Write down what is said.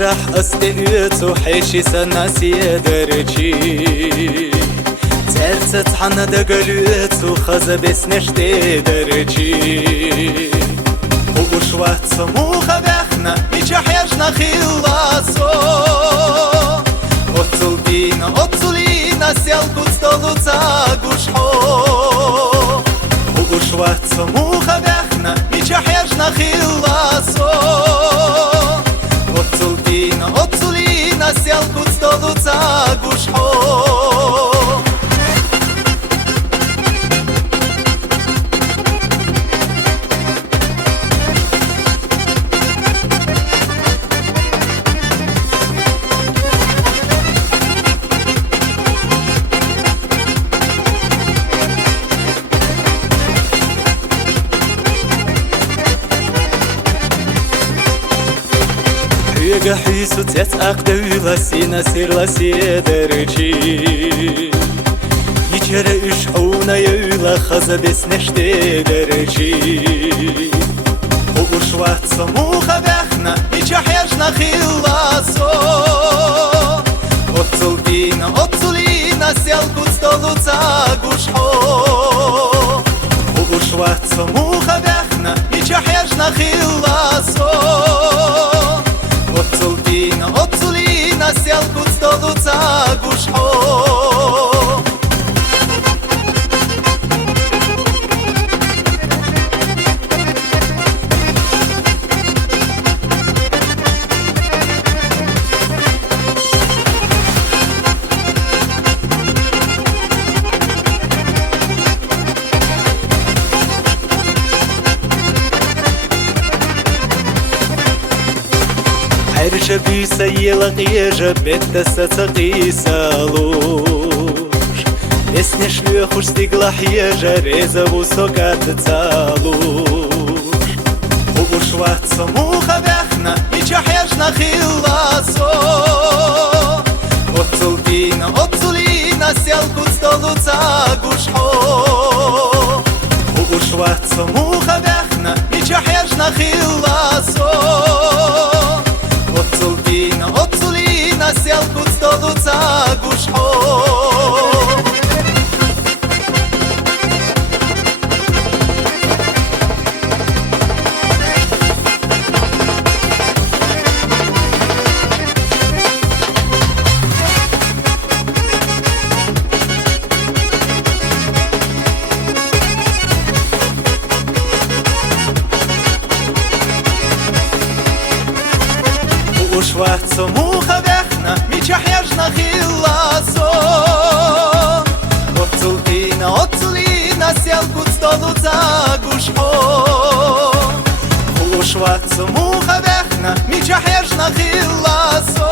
فرح أستئت وحيشي سناسي درجي ترتت حنا دقلت وخذ بسنشتي درجي وشوات سموخة بخنا ميش حيجنا خلصو أطلينا سيالكو تطلو تاقوش حو وشوات سموخة بخنا ميش حيجنا خلصو أطلينا سيالكو تطلو تاقوش حو Yega hisu tets aqdevila sina sirla siederci İçere üşhuna yevla khaza besneşte derci O ushvat samuha bexna İçe hyajna khilaso Otulina selku stolu tagusho O ushvat samuha bexna İçe hyajna khilaso Otulina сялку столу цагуш хо عرش بيسيلق يجبت تستقي سالوش Песня шлюхуш стигла хьежа реза вусокат цалуш Угушват самуха бяхна Ича хьяжна хиласо Отцулина сялку столу цагуш хо Угушват самуха бяхна Ича хьяжна хиласо Отцулина сялку столу цагуш хо Ушват самуха бяхна Мича хьяжна хиласо Отцулина сялку столу цагуш хо Ушват самуха бяхна Мича хьяжна хиласо